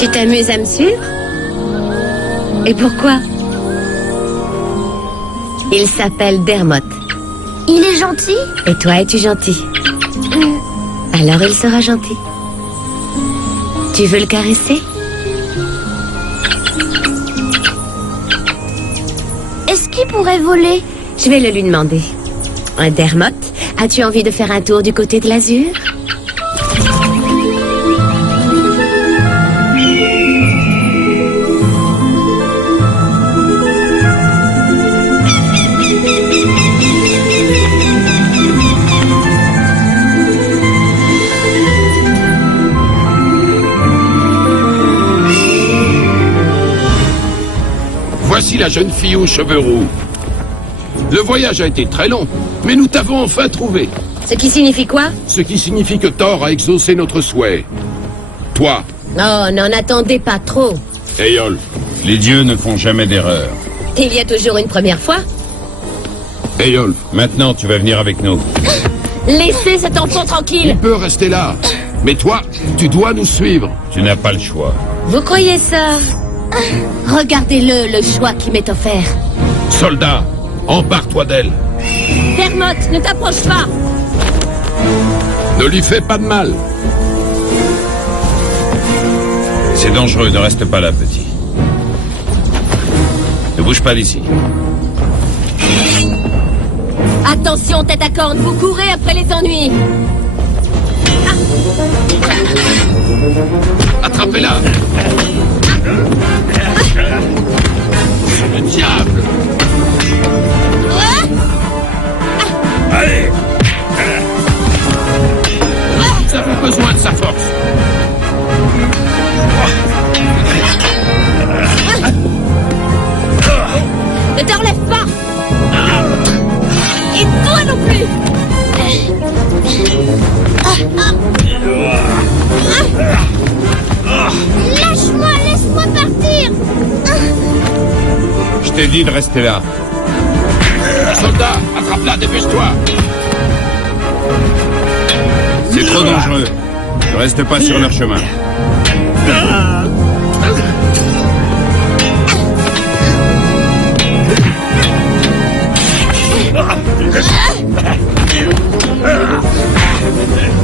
Tu t'amuses à me suivre? Et pourquoi? Il s'appelle Dermot. Il est gentil? Et toi, es-tu gentil? Alors il sera gentil. Tu veux le caresser? Est-ce qu'il pourrait voler? Je vais le lui demander. Dermot, as-tu envie de faire un tour du côté de l'azur? Voici la jeune fille aux cheveux roux. Le voyage a été très long, mais nous t'avons enfin trouvé. Ce qui signifie quoi? Ce qui signifie que Thor a exaucé notre souhait. Toi, Oh, n'en attendez pas trop. Eyolf. Les dieux ne font jamais d'erreur. Il y a toujours une première fois. Eyolf, Maintenant, tu vas venir avec nous. Laissez cet enfant tranquille. il peut rester là. Mais toi, tu dois nous suivre. Tu n'as pas le choix. Vous croyez ça? Regardez-le, le choix qui m'est offert. Soldat, empare-toi d'elle. Dermot, ne t'approche pas. Ne lui fais pas de mal. C'est dangereux, ne reste pas là, petit. Ne bouge pas d'ici. Attention, tête à corne, vous courez après les ennuis. Attrapez-la. Le diable. Allez! Nous avons besoin de sa force. Ne te relève pas. Et toi non plus. Lâche-moi, laisse-moi partir. Je t'ai dit de rester là. Soldat, attrape-la, dépêche-toi. C'est trop dangereux. Ne reste pas sur leur chemin.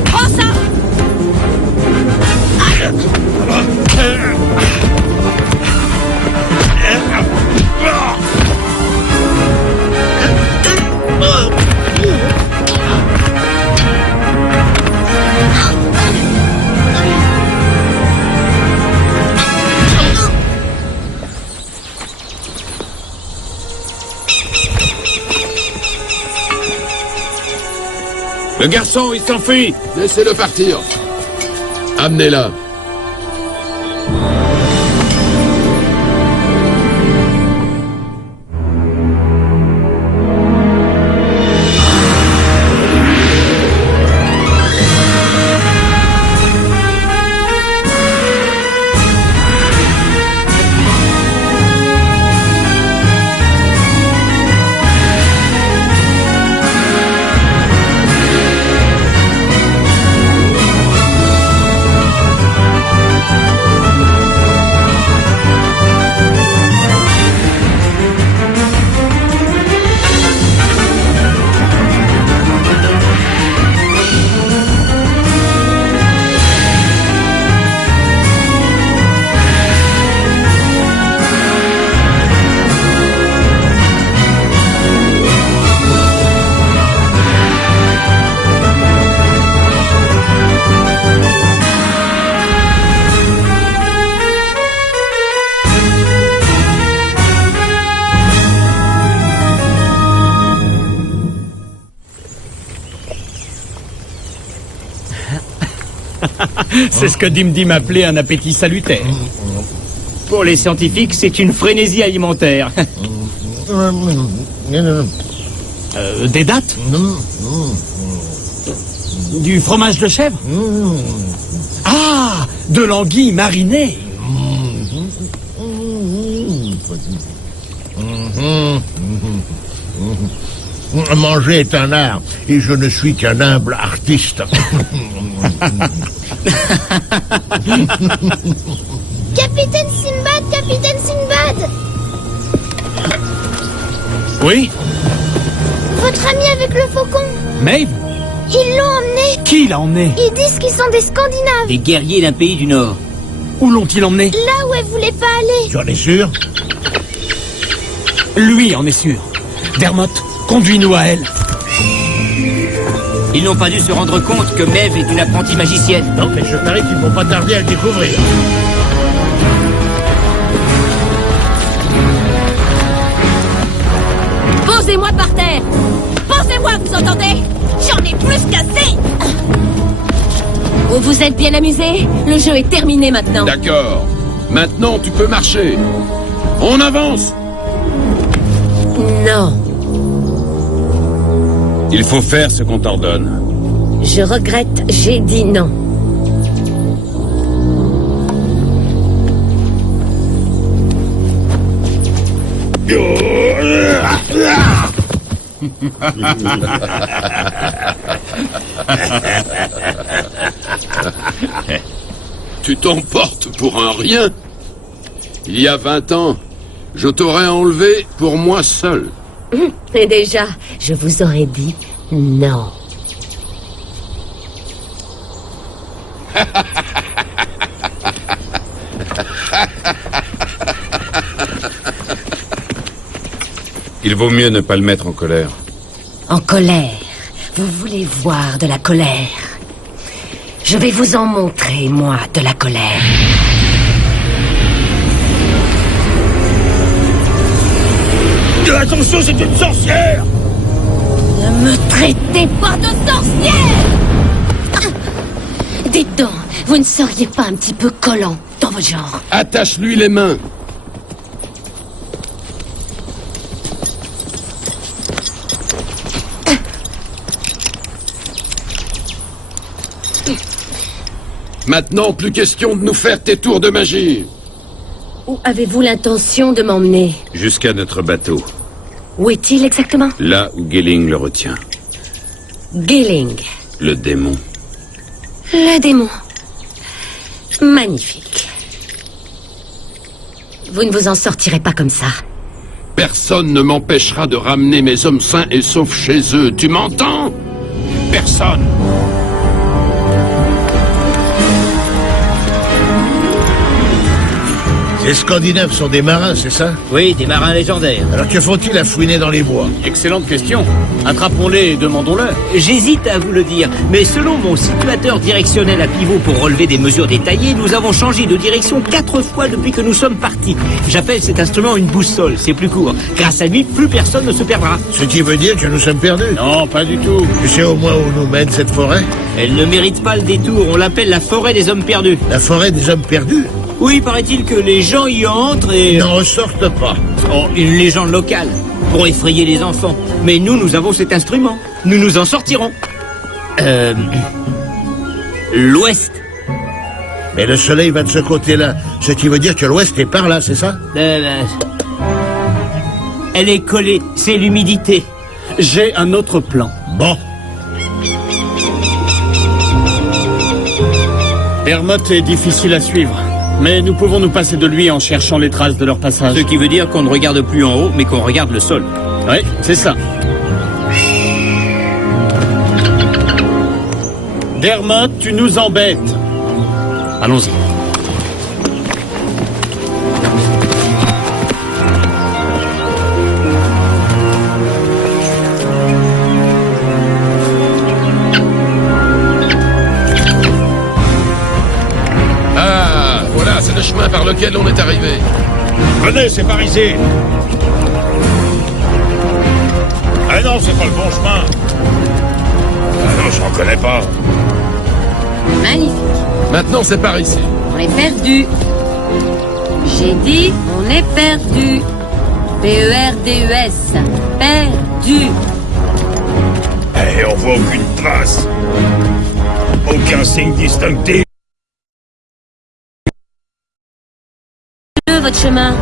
Prends ça. Le garçon, il s'enfuit. Laissez-le partir. Amenez-la. C'est ce que Dim appelait un appétit salutaire. Pour les scientifiques, c'est une frénésie alimentaire. Des dattes? Du fromage de chèvre? Ah, de l'anguille marinée. Manger est un art, et je ne suis qu'un humble artiste. Capitaine Sinbad, Capitaine Sinbad! Oui? Votre ami avec le faucon, Maeve? ils l'ont emmené. Qui l'a emmené? Ils disent qu'ils sont des Scandinaves. Des guerriers d'un pays du Nord. Où l'ont-ils emmené? Là où elle voulait pas aller. Tu en es sûr? Lui en est sûr. Dermot, conduis-nous à elle. Ils n'ont pas dû se rendre compte que Maeve est une apprentie magicienne. Non, mais je parie qu'ils vont pas tarder à le découvrir. Posez-moi par terre. Posez-moi, vous entendez? J'en ai plus qu'assez. Vous vous êtes bien amusés? Le jeu est terminé maintenant. D'accord. Maintenant, tu peux marcher. On avance. Non, Il faut faire ce qu'on t'ordonne. je regrette, j'ai dit non. Tu t'emportes pour un rien. Il y a 20 ans, je t'aurais enlevé pour moi seul. Et déjà, je vous aurais dit non. Il vaut mieux ne pas le mettre en colère. En colère. Vous voulez voir de la colère? Je vais vous en montrer, moi, de la colère. Attention, c'est une sorcière! Ne me traitez pas de sorcière! Dites donc, vous ne seriez pas un petit peu collant dans votre genre? Attache-lui les mains. Maintenant, plus question de nous faire tes tours de magie. Où avez-vous l'intention de m'emmener? Jusqu'à notre bateau. Où est-il exactement? Là où Gelling le retient. Gelling. Le démon. Le démon. Magnifique. Vous ne vous en sortirez pas comme ça. Personne ne m'empêchera de ramener mes hommes sains et saufs chez eux. Tu m'entends? Personne. Les Scandinaves sont des marins, c'est ça? Oui, des marins légendaires. Alors que font-ils à fouiner dans les bois? Excellente question. Attrapons-les et demandons-leur. J'hésite à vous le dire, mais selon mon situateur directionnel à pivot pour relever des mesures détaillées, nous avons changé de direction 4 fois depuis que nous sommes partis. J'appelle cet instrument une boussole, c'est plus court. Grâce à lui, plus personne ne se perdra. Ce qui veut dire que nous sommes perdus. Non, pas du tout. Tu sais au moins où nous mène cette forêt? Elle ne mérite pas le détour, on l'appelle la forêt des hommes perdus. La forêt des hommes perdus? Oui, paraît-il que les gens y entrent et... Ils n'en ressortent pas. Oh, une légende locale, pour effrayer les enfants. Mais nous avons cet instrument. Nous nous en sortirons. L'ouest. Mais le soleil va de ce côté-là. Ce qui veut dire que l'ouest est par là, c'est ça? Elle est collée, c'est l'humidité. J'ai un autre plan. Bon. Dermot est difficile à suivre. Mais nous pouvons nous passer de lui en cherchant les traces de leur passage. Ce qui veut dire qu'on ne regarde plus en haut, mais qu'on regarde le sol. Oui, c'est ça. Dermot, tu nous embêtes. Allons-y. Ah, voilà, c'est le chemin par lequel on est arrivé. Venez, c'est par ici. Ah non, c'est pas le bon chemin. Ah non, je reconnais pas. Magnifique. Maintenant, c'est par ici. On est perdu. J'ai dit, on est perdu. P-E-R-D-U-S. Perdu. Eh, on voit aucune trace. Aucun signe distinctif. Votre chemin.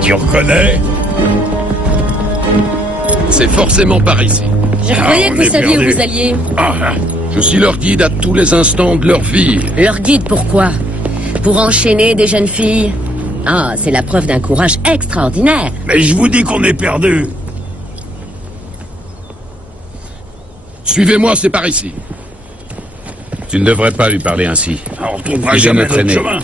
Tu reconnais? c'est forcément par ici. Je croyais on que vous est saviez où perdu. vous alliez. Ah, Je suis leur guide à tous les instants de leur vie. Leur guide, pourquoi? Pour enchaîner des jeunes filles? Ah, c'est la preuve d'un courage extraordinaire. mais je vous dis qu'on est perdu. Suivez-moi, c'est par ici. Tu ne devrais pas lui parler ainsi. On retrouvera Il est jamais notre notre aîné. chemin.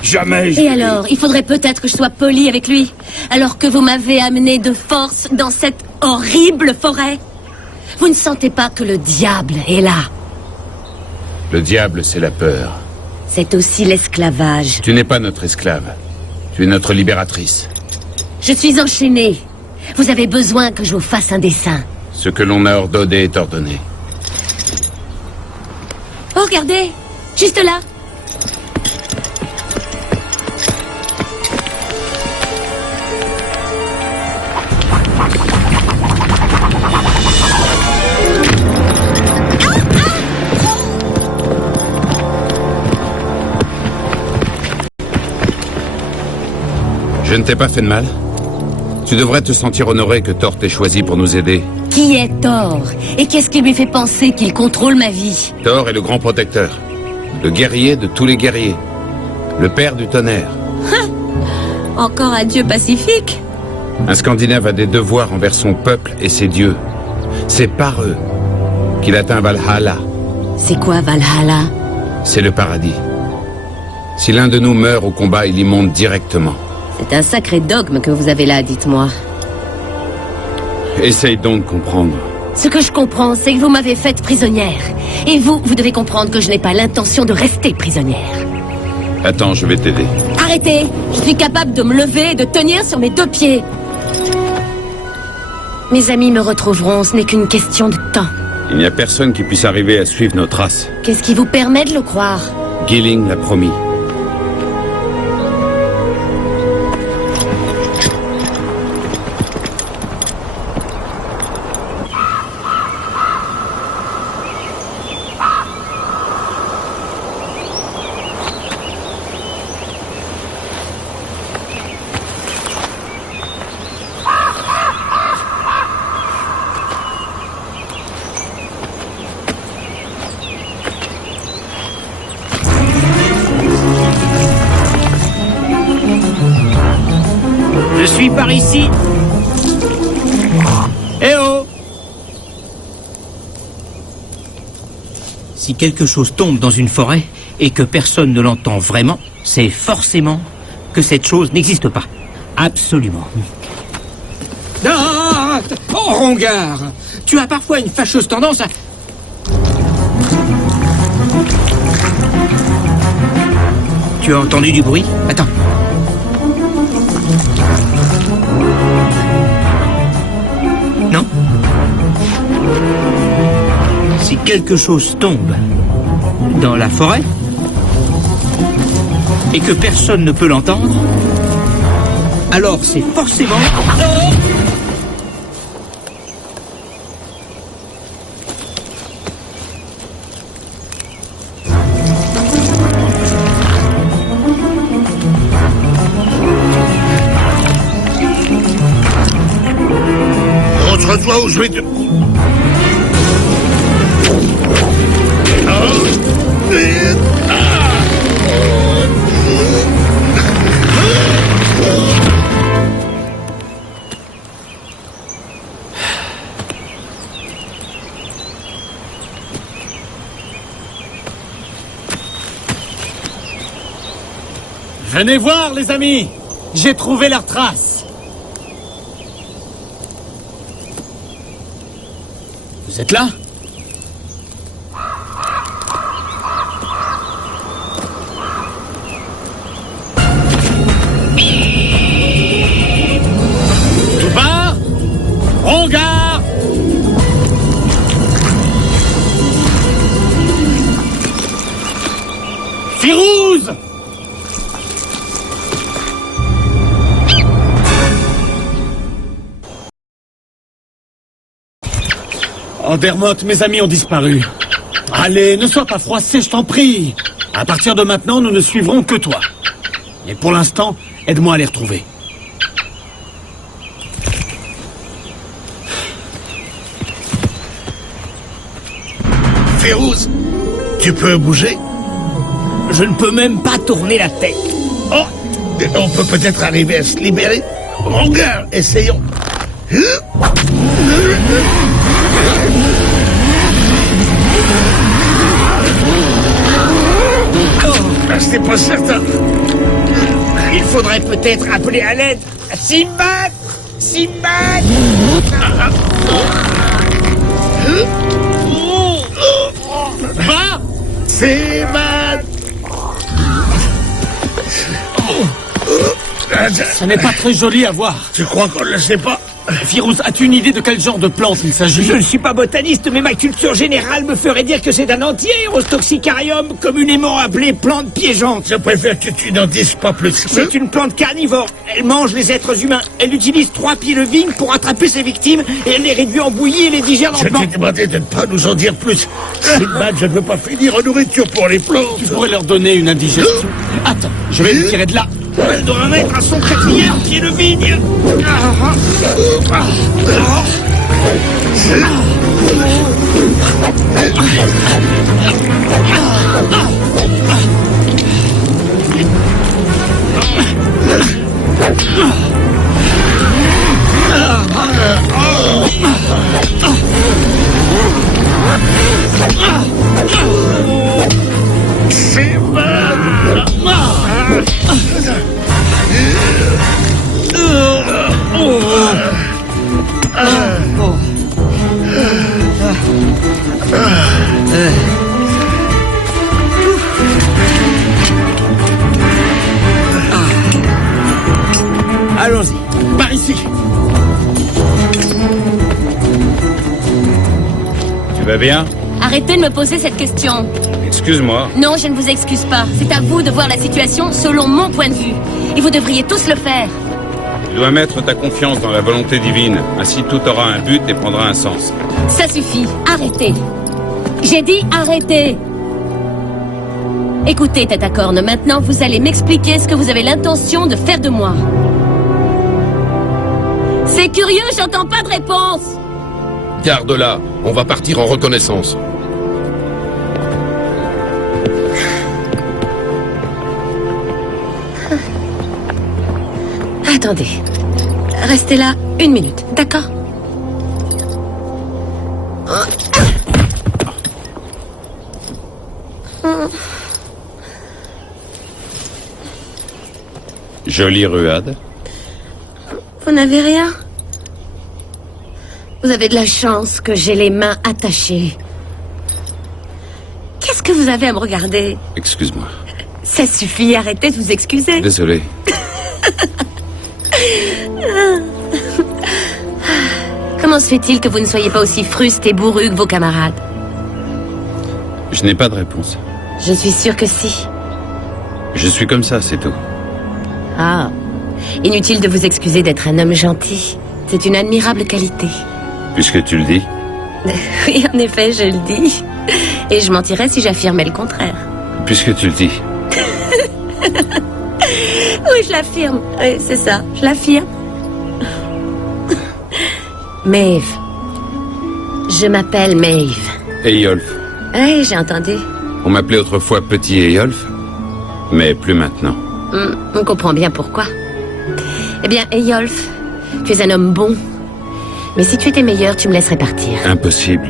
Jamais. Et alors, il faudrait peut-être que je sois polie avec lui, alors que vous m'avez amené de force dans cette horrible forêt. Vous ne sentez pas que le diable est là? Le diable, c'est la peur. C'est aussi l'esclavage. Tu n'es pas notre esclave. Tu es notre libératrice. Je suis enchaînée. Vous avez besoin que je vous fasse un dessin. Ce que l'on a ordonné est ordonné. Oh, regardez, juste là. Je ne t'ai pas fait de mal. Tu devrais te sentir honoré que Thor t'ait choisi pour nous aider. Qui est Thor? Et qu'est-ce qui lui fait penser qu'il contrôle ma vie? Thor est le grand protecteur. Le guerrier de tous les guerriers. Le père du tonnerre. Encore un dieu pacifique? Un Scandinave a des devoirs envers son peuple et ses dieux. C'est par eux qu'il atteint Valhalla. C'est quoi Valhalla? C'est le paradis. Si l'un de nous meurt au combat, il y monte directement. C'est un sacré dogme que vous avez là, dites-moi. Essaye donc de comprendre. Ce que je comprends, c'est que vous m'avez faite prisonnière. Et vous devez comprendre que je n'ai pas l'intention de rester prisonnière. Attends, je vais t'aider. Arrêtez! Je suis capable de me lever et de tenir sur mes 2 pieds. Mes amis me retrouveront, ce n'est qu'une question de temps. Il n'y a personne qui puisse arriver à suivre nos traces. Qu'est-ce qui vous permet de le croire? Gilling l'a promis. Je suis par ici. Eh oh! Si quelque chose tombe dans une forêt et que personne ne l'entend vraiment, c'est forcément que cette chose n'existe pas. Absolument. Ah! Oh, Rongard! Tu as parfois une fâcheuse tendance à... Tu as entendu du bruit? Attends. Non? Si quelque chose tombe dans la forêt et que personne ne peut l'entendre, alors c'est forcément... Oh! Montre-toi où je vais te... Venez voir, les amis! J'ai trouvé leurs traces! Vous êtes là? Tout part! Rongard! Firouz! Andermot, mes amis ont disparu. Allez, ne sois pas froissé, je t'en prie. À partir de maintenant, nous ne suivrons que toi. Et pour l'instant, aide-moi à les retrouver. Férouz, tu peux bouger? Je ne peux même pas tourner la tête. Oh, on peut peut-être arriver à se libérer. Regarde, essayons. C'était pas certain. Il faudrait peut-être appeler à l'aide. Sinbad! Sinbad! Va! C'est mal. Ça n'est pas très joli à voir. Tu crois qu'on ne le sait pas? Firouz, as-tu une idée de quel genre de plante il s'agit? Je ne suis pas botaniste, mais ma culture générale me ferait dire que c'est un anti-héros toxicarium, communément appelé plante piégeante. Je préfère que tu n'en dises pas plus. C'est une plante carnivore. Elle mange les êtres humains. Elle utilise 3 pieds de vigne pour attraper ses victimes et elle les réduit en bouillie et les digère Je lentement. t'ai demandé de ne pas nous en dire plus. Sinbad, je ne veux pas finir en nourriture pour les plantes. Tu pourrais leur donner une indigestion. Attends, je vais le tirer de là. Elle doit en être à son 4e pied de vigne. Allons-y. Par ici. Tu vas bien? Arrêtez de me poser cette question. Excuse-moi. Non, je ne vous excuse pas. C'est à vous de voir la situation selon mon point de vue. Et vous devriez tous le faire. Tu dois mettre ta confiance dans la volonté divine. Ainsi tout aura un but et prendra un sens. Ça suffit. Arrêtez. J'ai dit arrêtez. Écoutez, tête à corne, maintenant vous allez m'expliquer ce que vous avez l'intention de faire de moi. C'est curieux, j'entends pas de réponse. Garde-la, on va partir en reconnaissance. Attendez. Restez là 1 minute, d'accord? Jolie ruade. Vous n'avez rien? Vous avez de la chance que j'ai les mains attachées. Qu'est-ce que vous avez à me regarder? Excuse-moi. Ça suffit, arrêtez de vous excuser. Désolé. Comment se fait-il que vous ne soyez pas aussi fruste et bourru que vos camarades? Je n'ai pas de réponse. Je suis sûre que si. Je suis comme ça, c'est tout. Ah, inutile de vous excuser d'être un homme gentil. C'est une admirable qualité. Puisque tu le dis. Oui, en effet, je le dis. Et je mentirais si j'affirmais le contraire. Puisque tu le dis. Oui, je l'affirme. Oui, c'est ça, je l'affirme. Maeve. Je m'appelle Maeve. Eyolf. Oui, j'ai entendu. On m'appelait autrefois Petit Eyolf, mais plus maintenant. On comprend bien pourquoi. Eh bien, Eyolf, tu es un homme bon. Mais si tu étais meilleur, tu me laisserais partir. Impossible.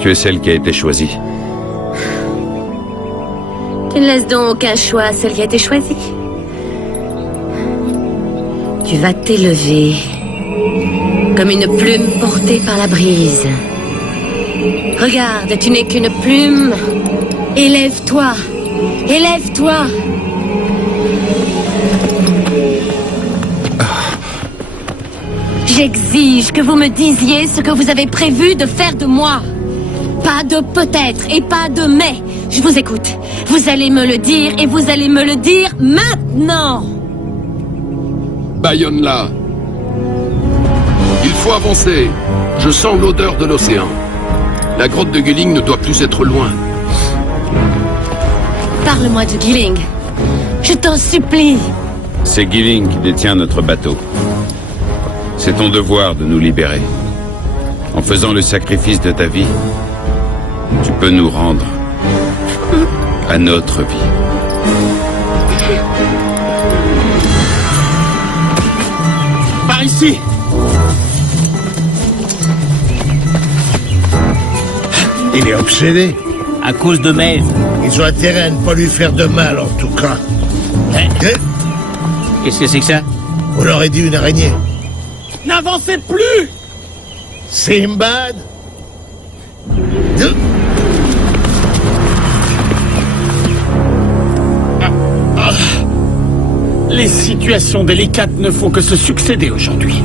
Tu es celle qui a été choisie. Tu ne laisses donc aucun choix à celle qui a été choisie. Tu vas t'élever comme une plume portée par la brise. Regarde, tu n'es qu'une plume. Élève-toi. Élève-toi. J'exige que vous me disiez ce que vous avez prévu de faire de moi. Pas de peut-être et pas de mais. Je vous écoute. Vous allez me le dire et vous allez me le dire maintenant. Bayonne-la. Il faut avancer. Je sens l'odeur de l'océan. La grotte de Gilling ne doit plus être loin. Parle-moi de Gilling. Je t'en supplie. C'est Gilling qui détient notre bateau. C'est ton devoir de nous libérer. En faisant le sacrifice de ta vie, Tu peux nous rendre à notre vie. Par ici! Il est obsédé. À cause de Maeve. Ils ont intérêt à ne pas lui faire de mal, en tout cas. Hein? Eh, Qu'est-ce que c'est que ça? on aurait dit une araignée. N'avancez plus! Simbad. Les situations délicates ne font que se succéder aujourd'hui.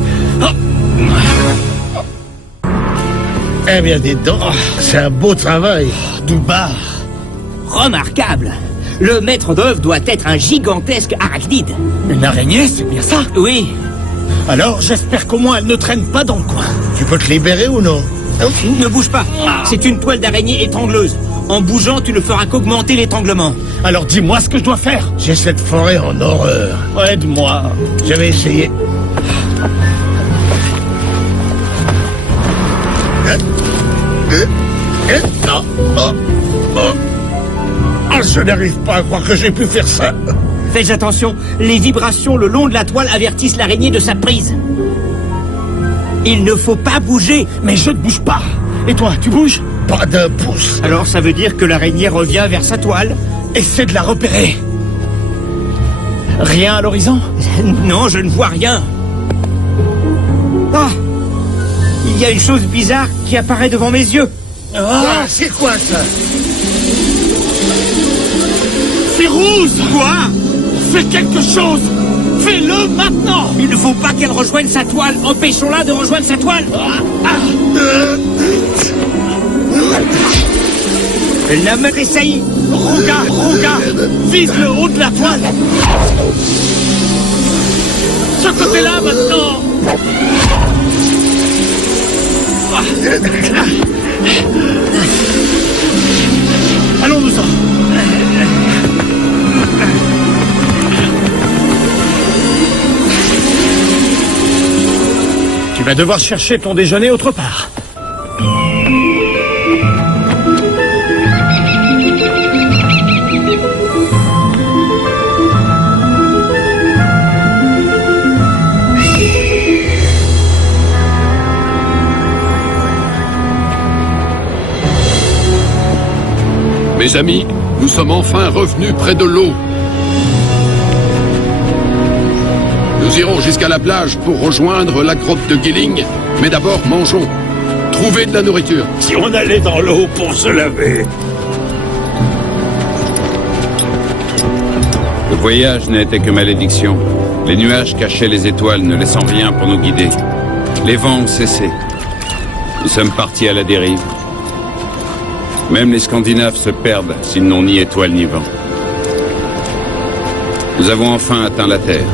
Eh bien, dites donc, c'est un beau travail. Dubar! Remarquable. Le maître d'œuvre doit être un gigantesque arachnide. Une araignée, c'est bien ça? Oui. Alors j'espère qu'au moins elle ne traîne pas dans le coin. Tu peux te libérer ou non? Ne bouge pas. C'est une toile d'araignée étrangleuse. En bougeant, tu ne feras qu'augmenter l'étranglement. Alors dis-moi ce que je dois faire. J'ai cette forêt en horreur. Aide-moi. Je vais essayer. Non. Ah, je n'arrive pas à croire que j'ai pu faire ça. Faites attention, les vibrations le long de la toile avertissent l'araignée de sa prise. Il ne faut pas bouger. Mais je ne bouge pas. Et toi, tu bouges? Pas d'un pouce. Alors ça veut dire que l'araignée revient vers sa toile? Essaie de la repérer. Rien à l'horizon? Non, je ne vois rien. Ah! Il y a une chose bizarre qui apparaît devant mes yeux. Ah, c'est quoi ça? Férouz! Quoi? Fais quelque chose! Fais-le maintenant! Il ne faut pas qu'elle rejoigne sa toile. Empêchons-la de rejoindre sa toile. La meuf essaye. Roga! Vise le haut de la toile! Ce côté-là, maintenant! Allons-nous-en! Tu vas devoir chercher ton déjeuner autre part. Mes amis, nous sommes enfin revenus près de l'eau. Nous irons jusqu'à la plage pour rejoindre la grotte de Gilling. Mais d'abord, mangeons. Trouvez de la nourriture. Si on allait dans l'eau pour se laver. Le voyage n'était que malédiction. Les nuages cachaient les étoiles, ne laissant rien pour nous guider. Les vents ont cessé. Nous sommes partis à la dérive. Même les Scandinaves se perdent s'ils n'ont ni étoile ni vent. Nous avons enfin atteint la terre.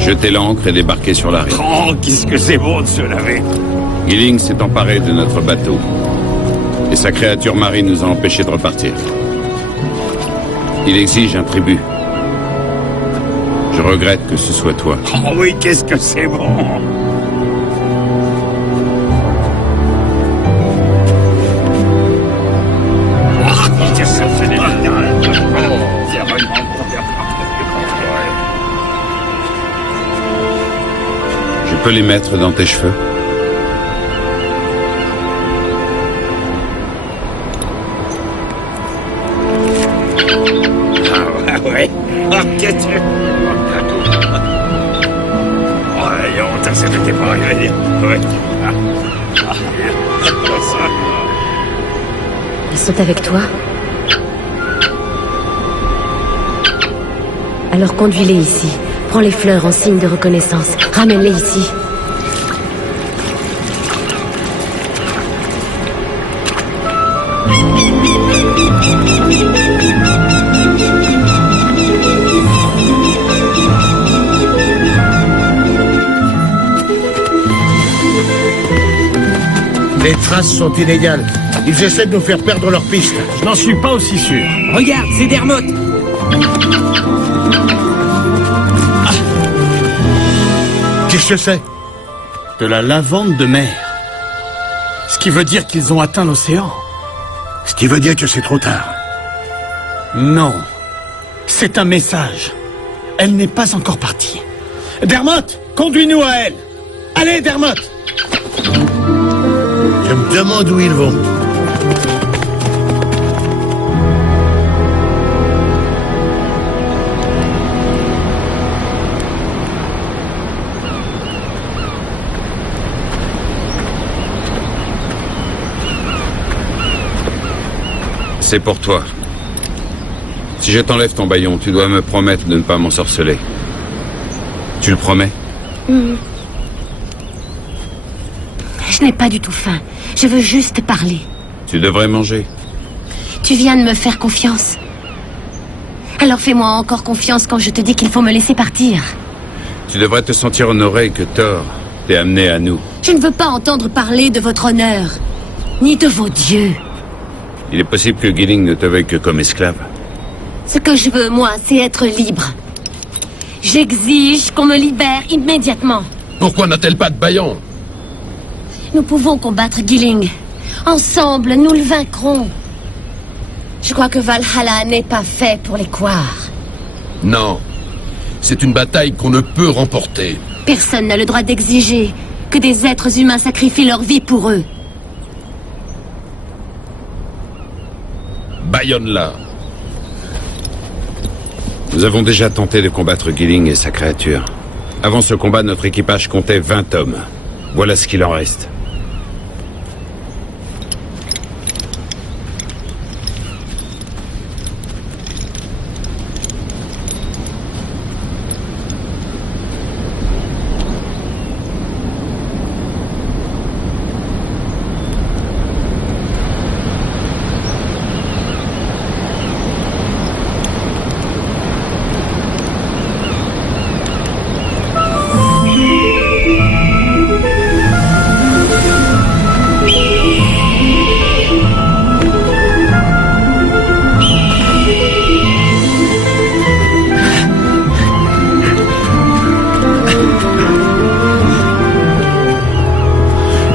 Jeté l'ancre et débarqué sur la rive. Oh, qu'est-ce que c'est bon de se laver. Gilling s'est emparé de notre bateau. Et sa créature marine nous a empêchés de repartir. Il exige un tribut. Je regrette que ce soit toi. Oh oui, qu'est-ce que c'est bon. Je peux les mettre dans tes cheveux? Ah ouais. Oh, qu'est-ce que... Oh, honte, ça m'était pas arrivé. Ouais. Ils sont avec toi? Alors conduis-les ici. Prends les fleurs en signe de reconnaissance. Ramène-les ici. Les traces sont inégales. Ils essaient de nous faire perdre leur piste. Je n'en suis pas aussi sûr. Regarde, c'est Dermotte. Qu'est-ce que c'est? De la lavande de mer. Ce qui veut dire qu'ils ont atteint l'océan. Ce qui veut dire que c'est trop tard. Non. C'est un message. Elle n'est pas encore partie. Dermot, conduis-nous à elle. Allez, Dermot. Je me demande où ils vont. C'est pour toi. Si je t'enlève ton bâillon, tu dois me promettre de ne pas m'ensorceler. Tu le promets? Je n'ai pas du tout faim. Je veux juste parler. Tu devrais manger. Tu viens de me faire confiance. Alors fais-moi encore confiance quand je te dis qu'il faut me laisser partir. Tu devrais te sentir honoré que Thor t'ait amené à nous. Je ne veux pas entendre parler de votre honneur, ni de vos dieux. Il est possible que Gilling ne te veuille que comme esclave. Ce que je veux, moi, c'est être libre. J'exige qu'on me libère immédiatement. Pourquoi n'a-t-elle pas de bâillon? Nous pouvons combattre Gilling. Ensemble, nous le vaincrons. Je crois que Valhalla n'est pas fait pour les couards. Non. C'est une bataille qu'on ne peut remporter. Personne n'a le droit d'exiger que des êtres humains sacrifient leur vie pour eux. Bâillonne-la. Nous avons déjà tenté de combattre Gilling et sa créature. Avant ce combat, notre équipage comptait 20 hommes. Voilà ce qu'il en reste.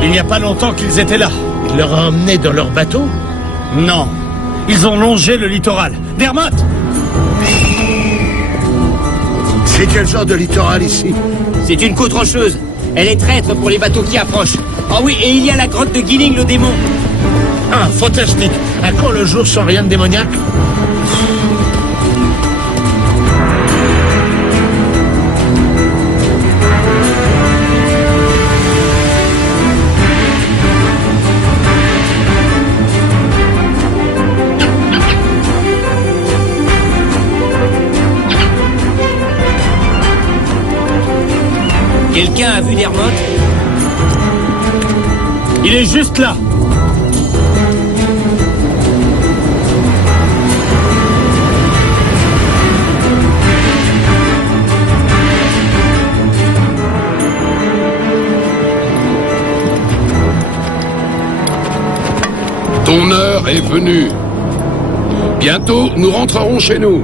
Il n'y a pas longtemps qu'ils étaient là. Il leur a emmené dans leur bateau? Non. Ils ont longé le littoral. Dermot! C'est quel genre de littoral ici? C'est une côte rocheuse. Elle est traître pour les bateaux qui approchent. Ah oui, et il y a la grotte de Gilling le démon. Ah, fantastique. À quand le jour sans rien de démoniaque? Quelqu'un a vu Dermot? Il est juste là. Ton heure est venue. Bientôt, nous rentrerons chez nous.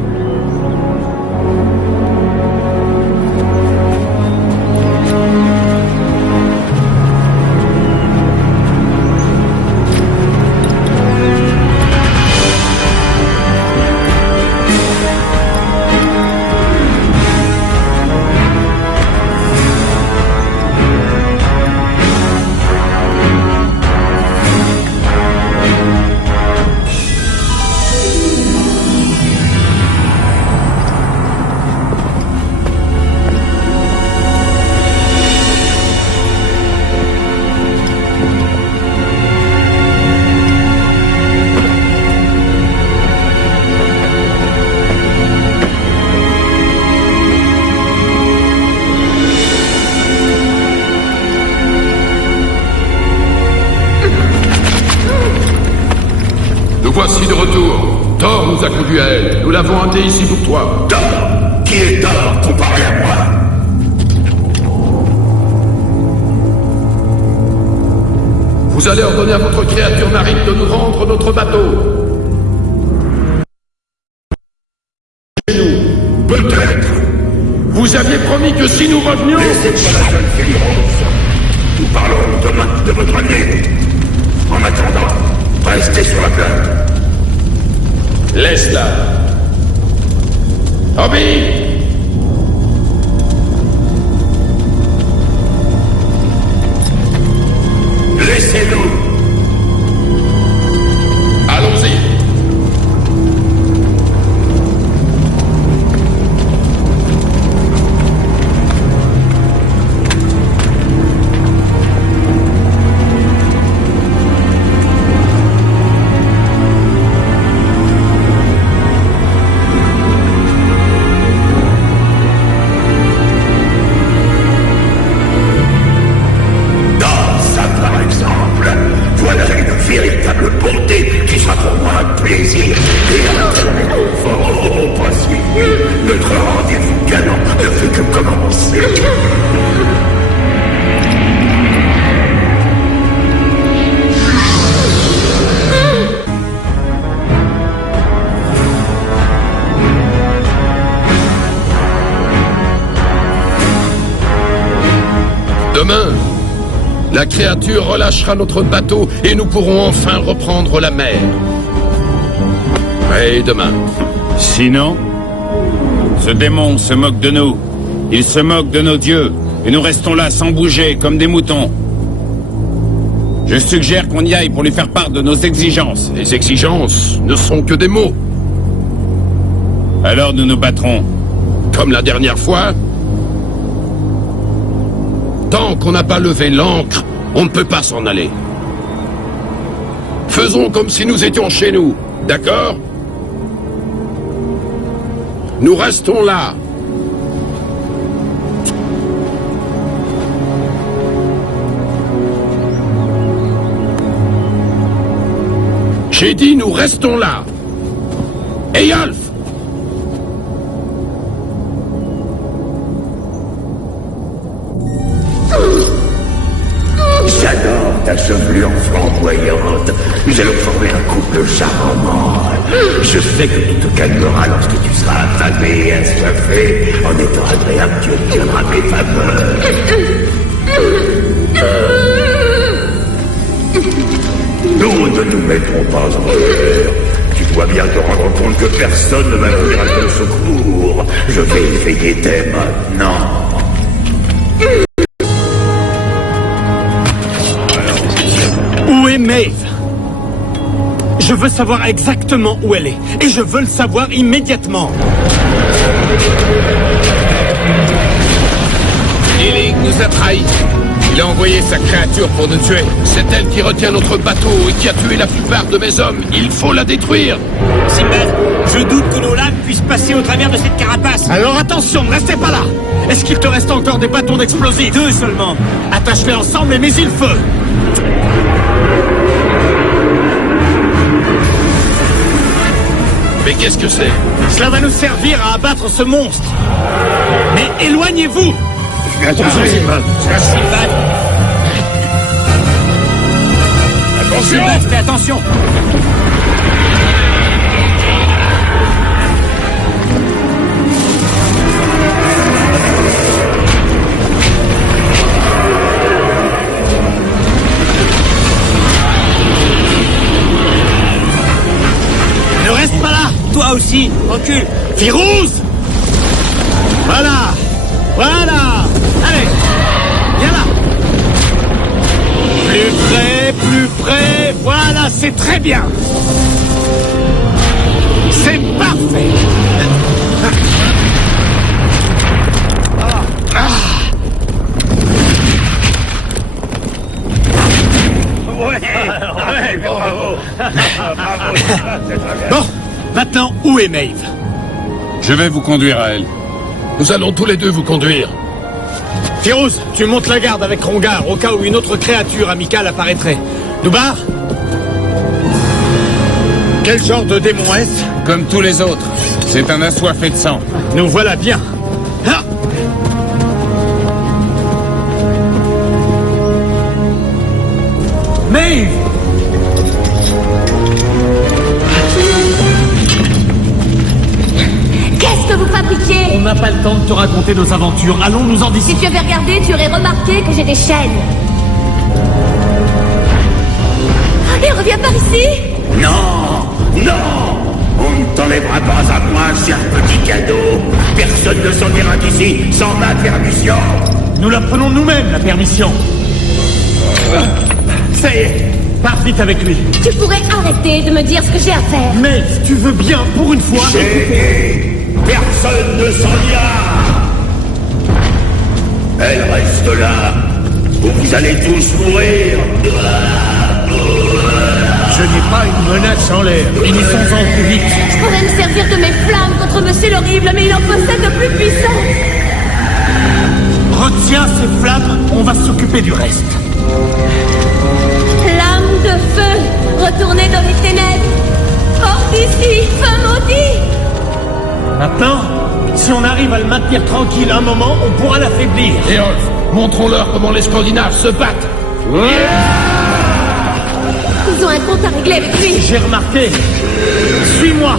Voici de retour. Thor nous a conduits à elle. Nous l'avons amené ici pour toi. Thor? Qui est Thor comparé à moi? Vous allez ordonner à votre créature marine de nous rendre notre bateau. Chez nous. Peut-être. Vous aviez promis que si nous revenions... Laissez-moi la jeune fille rose. Nous parlons demain de votre année. En attendant, restez sur la plage. Laisse-la. Obi! Laissez-nous. Allons-y. Véritable bonté qui sera pour moi un plaisir et un intérêt confort n'auront pas suivi. Notre rendez-vous gagnant ne fait que commencer. Demain, la créature relâchera notre bateau et nous pourrons enfin reprendre la mer. Et demain. Sinon, ce démon se moque de nous. Il se moque de nos dieux. Et nous restons là sans bouger, comme des moutons. Je suggère qu'on y aille pour lui faire part de nos exigences. Les exigences ne sont que des mots. Alors nous nous battrons. Comme la dernière fois. Tant qu'on n'a pas levé l'ancre, on ne peut pas s'en aller. Faisons comme si nous étions chez nous, d'accord? Nous restons là. J'ai dit nous restons là. Eyalf! J'adore ta chevelure flamboyante. Nous allons former un couple charmant. Je sais que tu te calmeras lorsque tu seras affamé et assoiffé. En étant agréable, tu obtiendras mes faveurs. Nous ne nous mettrons pas en colère. Tu dois bien te rendre compte que personne ne m'invitera de secours. Je vais éveiller dès maintenant. Où est Maeve? Je veux savoir exactement où elle est. Et je veux le savoir immédiatement. Illig nous a trahis. Il a envoyé sa créature pour nous tuer. C'est elle qui retient notre bateau et qui a tué la plupart de mes hommes. Il faut la détruire. Sinbad, je doute que nos lames puissent passer au travers de cette carapace. Alors attention, ne restez pas là. Est-ce qu'il te reste encore des bâtons d'explosifs? 2 seulement. Attache-les ensemble et mets-y le feu. Mais qu'est-ce que c'est? Cela va nous servir à abattre ce monstre. Mais éloignez-vous. Sinbad. Attention! Sinbad, fais attention. Ne reste pas là. Toi aussi, recule. Firouz. Voilà. Voilà. Allez. Viens là. Plus près, plus près. Voilà, c'est très bien. C'est parfait. Bon, maintenant, où est Maeve? Je vais vous conduire à elle. Nous allons tous les deux vous conduire. Firouz, tu montes la garde avec Rongar au cas où une autre créature amicale apparaîtrait. Noubar? Quel genre de démon est-ce? Comme tous les autres. C'est un assoiffé de sang. Nous voilà bien. Ah! Maeve! Qu'est-ce que vous fabriquez? On n'a pas le temps de te raconter nos aventures. Allons-nous-en d'ici. Si tu avais regardé, tu aurais remarqué que j'ai des chaînes. Et reviens par ici. Non! Non! On ne t'enlèveras pas à moi, cher petit cadeau. Personne ne s'en ira d'ici sans ma permission. Nous la prenons nous-mêmes, la permission. Ça y est, pars vite avec lui. Tu pourrais arrêter de me dire ce que j'ai à faire. Mais si tu veux bien, pour une fois... Personne ne s'en ira. Elle reste là, ou vous allez tous mourir. Je n'ai pas une menace en l'air. Finissons-en plus vite. Je pourrais me servir de mes flammes contre Monsieur l'Horrible, mais il en possède de plus puissantes. Retiens ces flammes, on va s'occuper du reste. Flamme de feu, retournez dans les ténèbres. Hors d'ici, feu maudit. Maintenant, si on arrive à le maintenir tranquille un moment, on pourra l'affaiblir. Eolf, montrons-leur comment les Scandinaves se battent. Ils ont un compte à régler avec lui. J'ai remarqué. Suis-moi.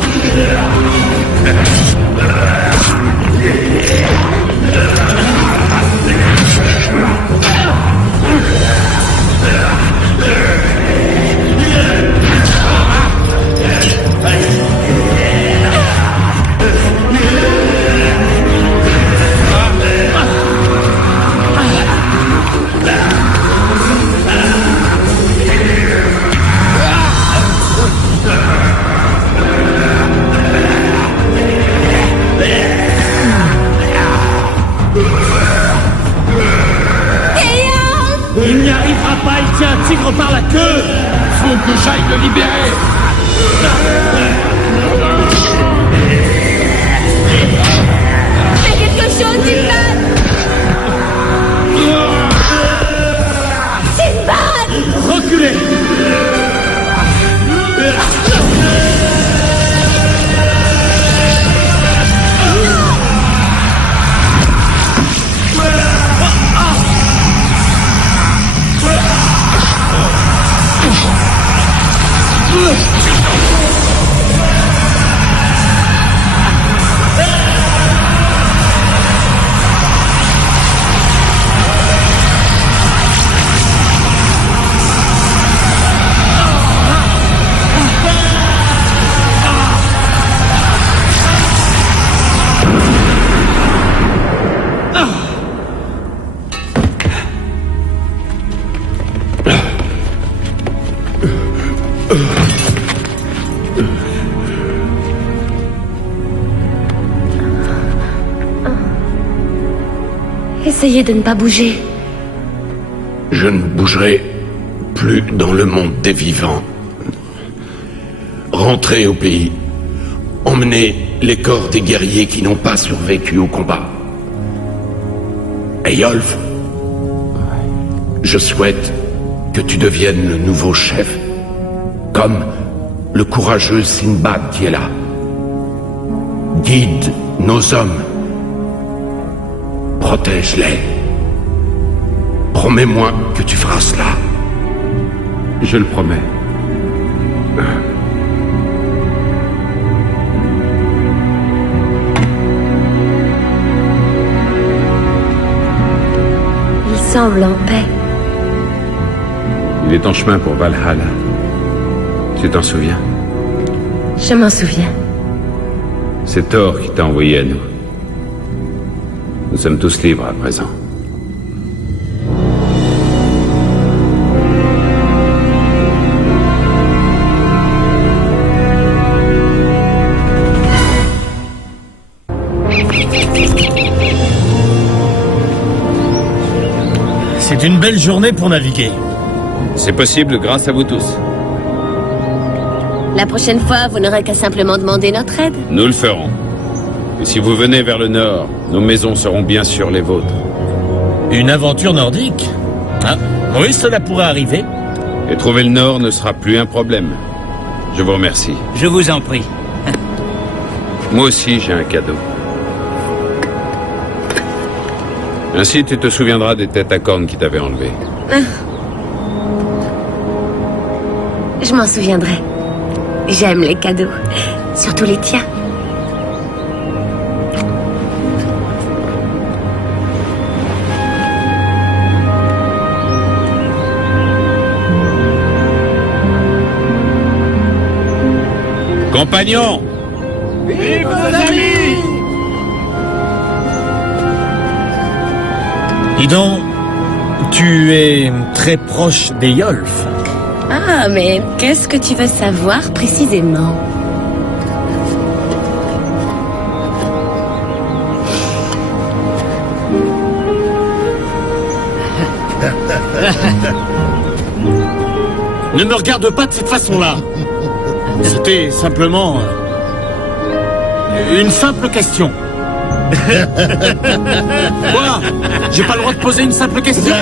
Il n'y arrivera pas, il tient un tigre par la queue. Faut que j'aille le libérer. Fais quelque chose, Sinbad. Sinbad. Reculez. Essayez de ne pas bouger. Je ne bougerai plus dans le monde des vivants. Rentrez au pays. Emmenez les corps des guerriers qui n'ont pas survécu au combat. Eyolf, je souhaite que tu deviennes le nouveau chef, comme le courageux Sinbad qui est là. Guide nos hommes. Protège-les. Promets-moi que tu feras cela. Je le promets. Il semble en paix. Il est en chemin pour Valhalla. Tu t'en souviens? Je m'en souviens. C'est Thor qui t'a envoyé à nous. Nous sommes tous libres à présent. C'est une belle journée pour naviguer. C'est possible grâce à vous tous. La prochaine fois, vous n'aurez qu'à simplement demander notre aide. Nous le ferons. Et si vous venez vers le nord, nos maisons seront bien sûr les vôtres. Une aventure nordique? Ah, oui, cela pourrait arriver. Et trouver le nord ne sera plus un problème. Je vous remercie. Je vous en prie. Moi aussi, j'ai un cadeau. Ainsi, tu te souviendras des têtes à cornes qui t'avaient enlevé. Je m'en souviendrai. J'aime les cadeaux. Surtout les tiens. Compagnons, Vive nos amis! Dis donc, tu es très proche des Yolf. Ah, mais qu'est-ce que tu veux savoir précisément? Ne me regarde pas de cette façon-là. C'était simplement une simple question. Quoi? J'ai pas le droit de poser une simple question?